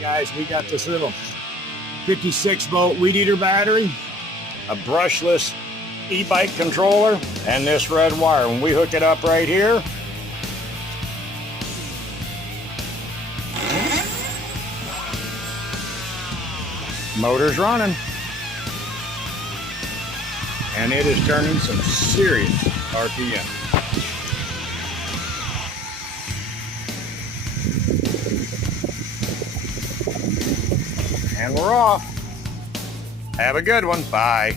Guys, we got this little 56 volt weed eater battery, a brushless e-bike controller, and this red wire. When we hook it up right here, motor's running, and it is turning some serious RPM. And we're off. Have a good one. Bye.